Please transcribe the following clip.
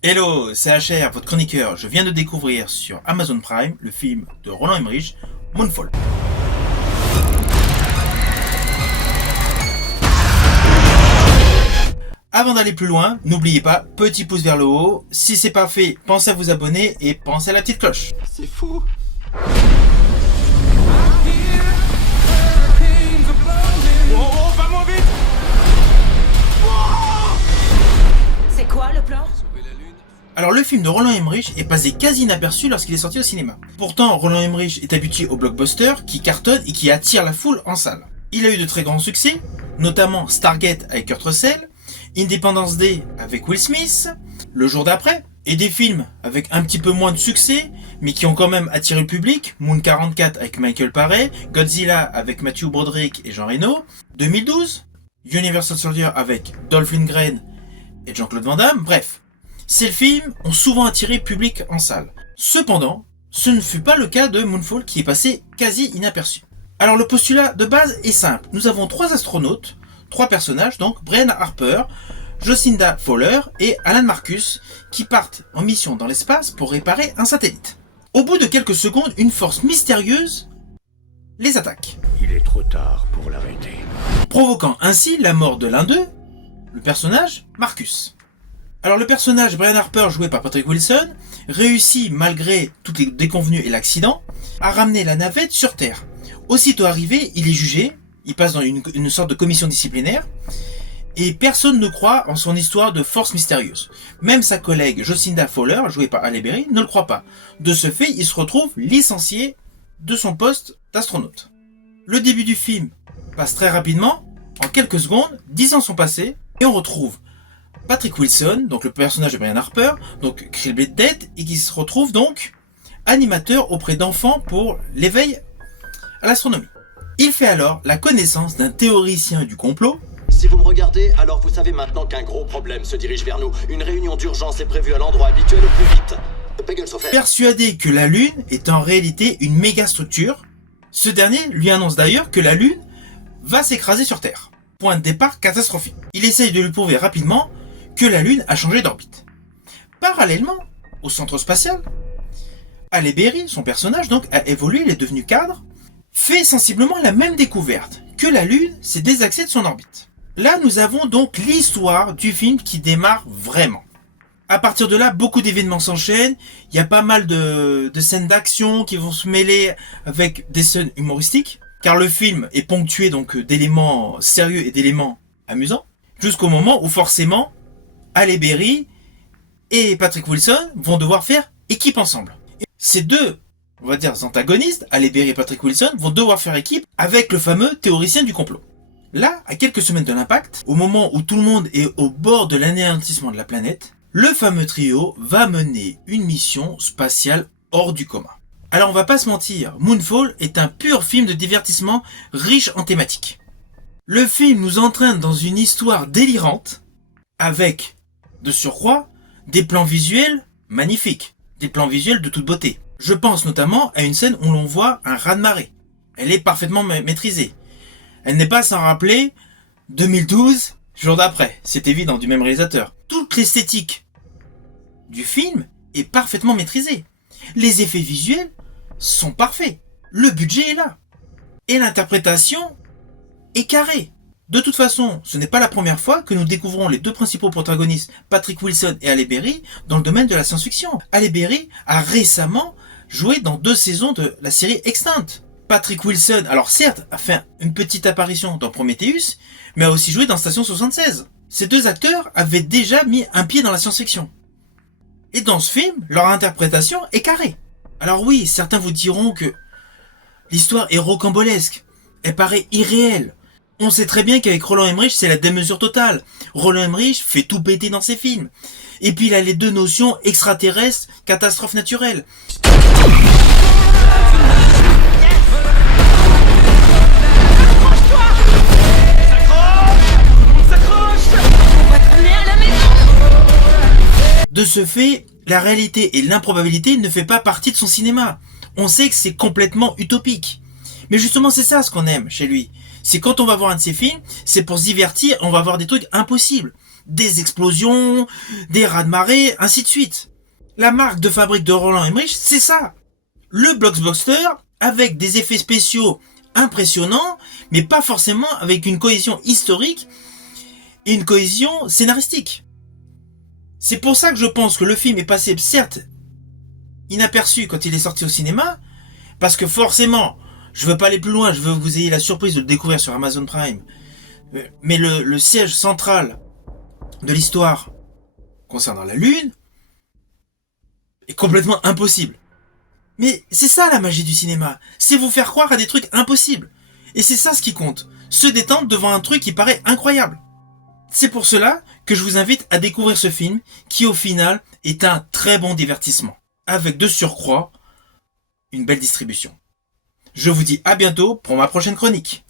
Hello, c'est HR, votre chroniqueur. Je viens de découvrir sur Amazon Prime le film de Roland Emmerich, Moonfall. Avant d'aller plus loin, n'oubliez pas, petit pouce vers le haut. Si c'est pas fait, pensez à vous abonner et pensez à la petite cloche. C'est fou. Oh, pas moins vite. C'est quoi le plan? Alors le film de Roland Emmerich est passé quasi inaperçu lorsqu'il est sorti au cinéma. Pourtant, Roland Emmerich est habitué aux blockbusters qui cartonnent et qui attirent la foule en salle. Il a eu de très grands succès, notamment Stargate avec Kurt Russell, Independence Day avec Will Smith, Le Jour d'après, et des films avec un petit peu moins de succès, mais qui ont quand même attiré le public, Moon 44 avec Michael Paré, Godzilla avec Matthew Broderick et Jean Reno, 2012, Universal Soldier avec Dolph Lundgren et Jean-Claude Van Damme, bref. Ces films ont souvent attiré le public en salle. Cependant, ce ne fut pas le cas de Moonfall qui est passé quasi inaperçu. Alors le postulat de base est simple. Nous avons trois astronautes, trois personnages, donc Brian Harper, Jacinda Fowler et Alan Marcus, qui partent en mission dans l'espace pour réparer un satellite. Au bout de quelques secondes, une force mystérieuse les attaque, Il est trop tard pour l'arrêter. provoquant ainsi la mort de l'un d'eux, le personnage Marcus. Alors le personnage Brian Harper, joué par Patrick Wilson, réussit, malgré toutes les déconvenues et l'accident, à ramener la navette sur Terre. Aussitôt arrivé, il est jugé, il passe dans une sorte de commission disciplinaire, et personne ne croit en son histoire de force mystérieuse. Même sa collègue Jacinda Fowler, jouée par Halle Berry, ne le croit pas. De ce fait, il se retrouve licencié de son poste d'astronaute. Le début du film passe très rapidement, en quelques secondes, 10 ans sont passés, et on retrouve Patrick Wilson, donc le personnage de Brian Harper, donc criblé de dette, et qui se retrouve donc animateur auprès d'enfants pour l'éveil à l'astronomie. Il fait alors la connaissance d'un théoricien du complot, Si vous me regardez, alors vous savez maintenant qu'un gros problème se dirige vers nous. Une réunion d'urgence est prévue à l'endroit habituel au plus vite. Pegel Sofer. persuadé que la Lune est en réalité une méga structure. Ce dernier lui annonce d'ailleurs que la Lune va s'écraser sur Terre. Point de départ catastrophique. Il essaye de lui prouver rapidement que la Lune a changé d'orbite. Parallèlement, au centre spatial, Halle Berry, son personnage donc, a évolué, il est devenu cadre, fait sensiblement la même découverte, que la Lune s'est désaxée de son orbite. Là, nous avons donc l'histoire du film qui démarre vraiment. À partir de là, beaucoup d'événements s'enchaînent, il y a pas mal de scènes d'action qui vont se mêler avec des scènes humoristiques, car le film est ponctué donc d'éléments sérieux et d'éléments amusants, jusqu'au moment où forcément, Halle Berry et Patrick Wilson vont devoir faire équipe ensemble. Et ces deux, on va dire, antagonistes, Halle Berry et Patrick Wilson, vont devoir faire équipe avec le fameux théoricien du complot. Là, à quelques semaines de l'impact, au moment où tout le monde est au bord de l'anéantissement de la planète, le fameux trio va mener une mission spatiale hors du commun. Alors on va pas se mentir, Moonfall est un pur film de divertissement riche en thématiques. Le film nous entraîne dans une histoire délirante, avec, de surcroît, des plans visuels magnifiques, des plans visuels de toute beauté. Je pense notamment à une scène où l'on voit un raz-de-marée. Elle est parfaitement maîtrisée. Elle n'est pas sans rappeler 2012, jour d'après, c'est évident, du même réalisateur. Toute l'esthétique du film est parfaitement maîtrisée. Les effets visuels sont parfaits. Le budget est là. Et l'interprétation est carrée. De toute façon, ce n'est pas la première fois que nous découvrons les deux principaux protagonistes, Patrick Wilson et Halle Berry, dans le domaine de la science-fiction. Halle Berry a récemment joué dans 2 saisons de la série Extant. Patrick Wilson, alors certes, a fait une petite apparition dans Prometheus, mais a aussi joué dans Station 76. Ces deux acteurs avaient déjà mis un pied dans la science-fiction. Et dans ce film, leur interprétation est carrée. Alors oui, certains vous diront que l'histoire est rocambolesque, elle paraît irréelle. On sait très bien qu'avec Roland Emmerich, c'est la démesure totale. Roland Emmerich fait tout péter dans ses films. Et puis il a les deux notions extraterrestres, catastrophe naturelle. De ce fait, la réalité et l'improbabilité ne fait pas partie de son cinéma. On sait que c'est complètement utopique. Mais justement, c'est ça ce qu'on aime chez lui. C'est quand on va voir un de ses films, c'est pour se divertir, on va voir des trucs impossibles. des explosions, des raz-de-marée, ainsi de suite. La marque de fabrique de Roland Emmerich, c'est ça. Le blockbuster avec des effets spéciaux impressionnants, mais pas forcément avec une cohésion historique et une cohésion scénaristique. C'est pour ça que je pense que le film est passé, certes, inaperçu quand il est sorti au cinéma, parce que forcément, je veux pas aller plus loin, je veux que vous ayez la surprise de le découvrir sur Amazon Prime, mais le siège central de l'histoire concernant la Lune est complètement impossible. Mais c'est ça la magie du cinéma, c'est vous faire croire à des trucs impossibles. Et c'est ça ce qui compte, se détendre devant un truc qui paraît incroyable. C'est pour cela que je vous invite à découvrir ce film qui au final est un très bon divertissement, avec de surcroît une belle distribution. Je vous dis à bientôt pour ma prochaine chronique.